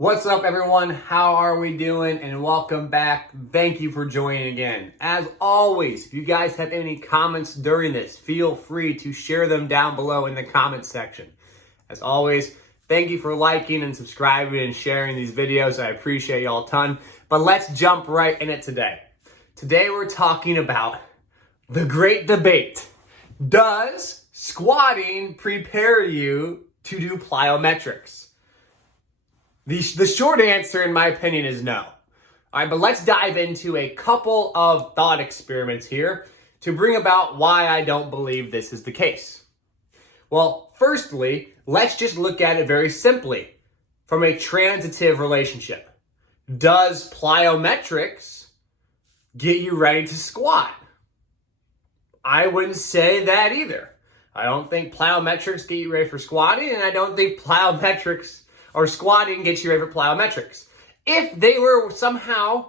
What's up, everyone? How are we doing? And welcome back. Thank you for joining again. As always, if you guys have any comments during this, feel free to share them down below in the comments section. As always, thank you for liking and subscribing and sharing these videos. I appreciate y'all a ton. But let's jump right in it today. Today we're talking about the great debate. Does squatting prepare you to do plyometrics? The short answer, in my opinion, is no. All right, but let's dive into a couple of thought experiments here to bring about why I don't believe this is the case. Well, firstly, let's just look at it very simply from a transitive relationship. Does plyometrics get you ready to squat? I wouldn't say that either. I don't think plyometrics get you ready for squatting, and I don't think plyometrics or squatting gets you ready for plyometrics. If they were somehow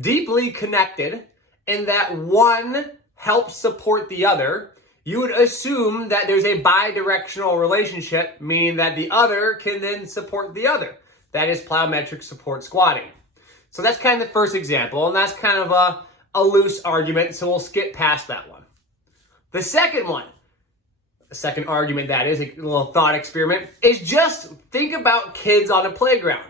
deeply connected and that one helps support the other, you would assume that there's a bi-directional relationship, meaning that the other can then support the other. That is, plyometrics support squatting. So that's kind of the first example, and that's kind of a loose argument, so we'll skip past that one. The second one, the second argument, that is a little thought experiment, is just think about kids on a playground.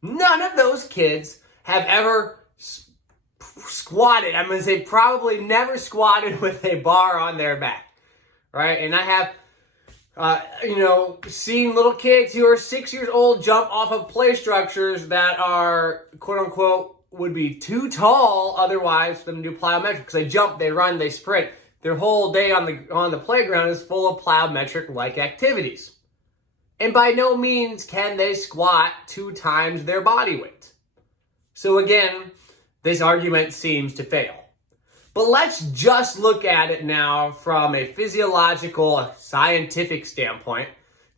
None of those kids have ever squatted. I'm going to say probably never squatted with a bar on their back, right? And I have, seen little kids who are 6 years old jump off of play structures that are, quote unquote, would be too tall otherwise for them to do plyometrics, because they jump, they run, they sprint. Their whole day on the playground is full of plyometric-like activities. And by no means can they squat 2 times their body weight. So again, this argument seems to fail. But let's just look at it now from a physiological, scientific standpoint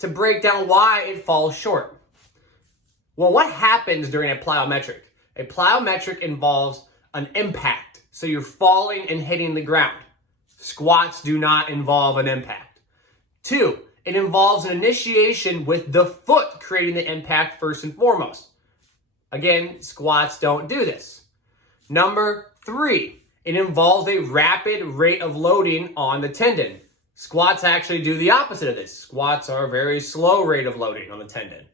to break down why it falls short. Well, what happens during a plyometric? A plyometric involves an impact. So you're falling and hitting the ground. Squats do not involve an impact. 2, it involves an initiation with the foot creating the impact first and foremost. Again, squats don't do this. Number 3, it involves a rapid rate of loading on the tendon. Squats actually do the opposite of this. Squats are a very slow rate of loading on the tendon.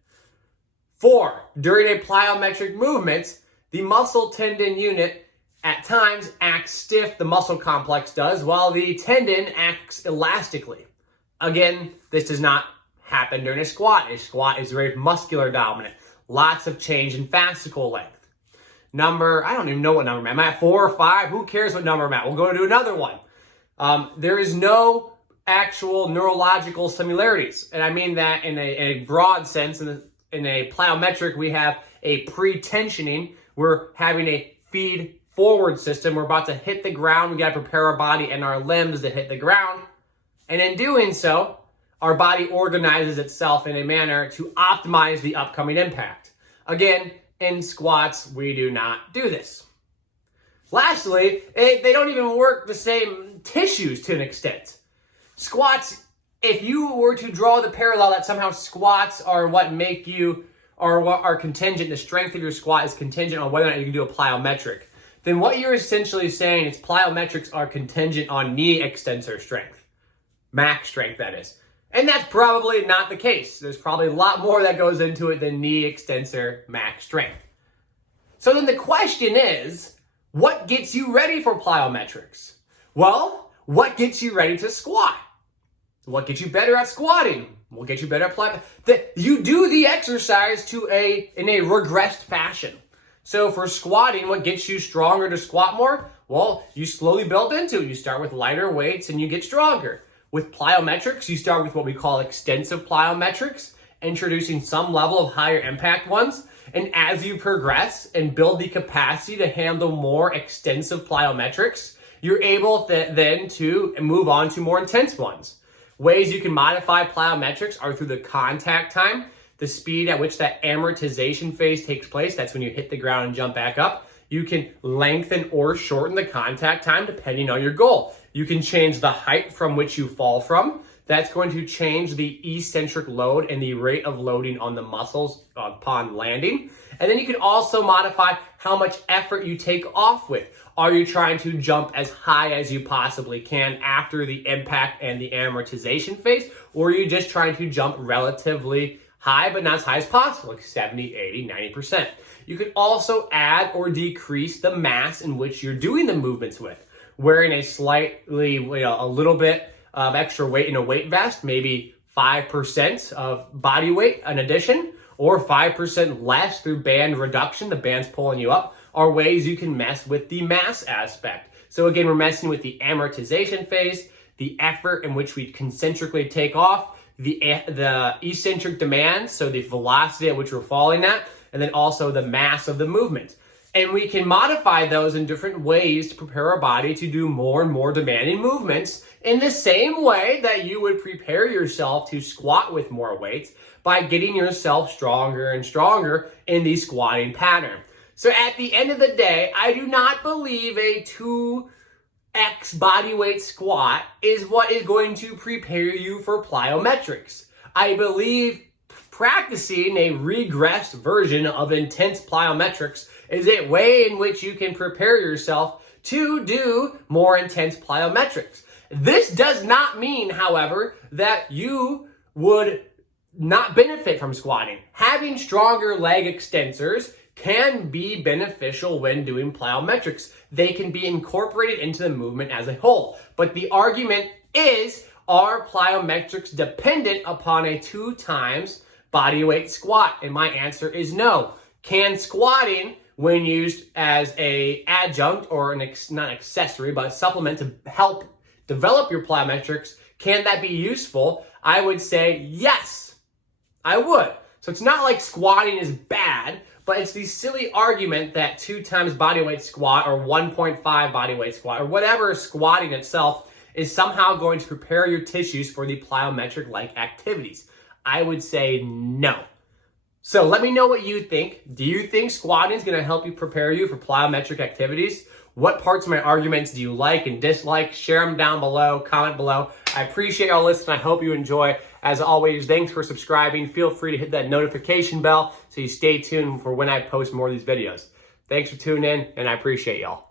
4, during a plyometric movement, the muscle tendon unit at times acts stiff, the muscle complex does, while the tendon acts elastically. Again, this does not happen during a squat. A squat is very muscular dominant. Lots of change in fascicle length. I don't even know what number I'm at. I'm at 4 or 5. Who cares what number I'm at? We'll go to another one. There is no actual neurological similarities. And I mean that in a broad sense. In a plyometric, we have a pre-tensioning. We're having a feed forward system. We're about to hit the ground. We got to prepare our body and our limbs to hit the ground. And in doing so, our body organizes itself in a manner to optimize the upcoming impact. Again, in squats, we do not do this. Lastly, they don't even work the same tissues to an extent. Squats, if you were to draw the parallel that somehow squats are what make you, or what are contingent, the strength of your squat is contingent on whether or not you can do a plyometric, then what you're essentially saying is plyometrics are contingent on knee extensor strength. Max strength, that is. And that's probably not the case. There's probably a lot more that goes into it than knee extensor max strength. So then the question is, what gets you ready for plyometrics? Well, what gets you ready to squat? What gets you better at squatting? What gets you better at plyometrics? You do the exercise in a regressed fashion. So for squatting, what gets you stronger to squat more? Well, you slowly build into it. You start with lighter weights and you get stronger. With plyometrics, you start with what we call extensive plyometrics, introducing some level of higher impact ones. And as you progress and build the capacity to handle more extensive plyometrics, you're able then to move on to more intense ones. Ways you can modify plyometrics are through the contact time, the speed at which that amortization phase takes place. That's when you hit the ground and jump back up. You can lengthen or shorten the contact time depending on your goal. You can change the height from which you fall from. That's going to change the eccentric load and the rate of loading on the muscles upon landing. And then you can also modify how much effort you take off with. Are you trying to jump as high as you possibly can after the impact and the amortization phase? Or are you just trying to jump relatively high, but not as high as possible, like 70, 80, 90%. You can also add or decrease the mass in which you're doing the movements with. Wearing a slightly, a little bit of extra weight in a weight vest, maybe 5% of body weight in addition, or 5% less through band reduction, the band's pulling you up, are ways you can mess with the mass aspect. So again, we're messing with the amortization phase, the effort in which we concentrically take off, the eccentric demand, so the velocity at which we're falling at, and then also the mass of the movement. And we can modify those in different ways to prepare our body to do more and more demanding movements in the same way that you would prepare yourself to squat with more weights by getting yourself stronger and stronger in the squatting pattern. So at the end of the day, I do not believe a 2x body weight squat is what is going to prepare you for plyometrics. I believe practicing a regressed version of intense plyometrics is a way in which you can prepare yourself to do more intense plyometrics. This does not mean, however, that you would not benefit from squatting. Having stronger leg extensors can be beneficial when doing plyometrics. They can be incorporated into the movement as a whole. But the argument is, are plyometrics dependent upon a 2 times body weight squat? And my answer is no. Can squatting, when used as a adjunct or not accessory, but a supplement to help develop your plyometrics, can that be useful? I would say yes, I would. So it's not like squatting is bad, but it's the silly argument that 2 times body weight squat or 1.5 body weight squat or whatever squatting itself is somehow going to prepare your tissues for the plyometric-like activities. I would say no. So let me know what you think. Do you think squatting is going to help you prepare you for plyometric activities? What parts of my arguments do you like and dislike? Share them down below, comment below. I appreciate y'all listening. I hope you enjoy. As always, thanks for subscribing. Feel free to hit that notification bell so you stay tuned for when I post more of these videos. Thanks for tuning in, and I appreciate y'all.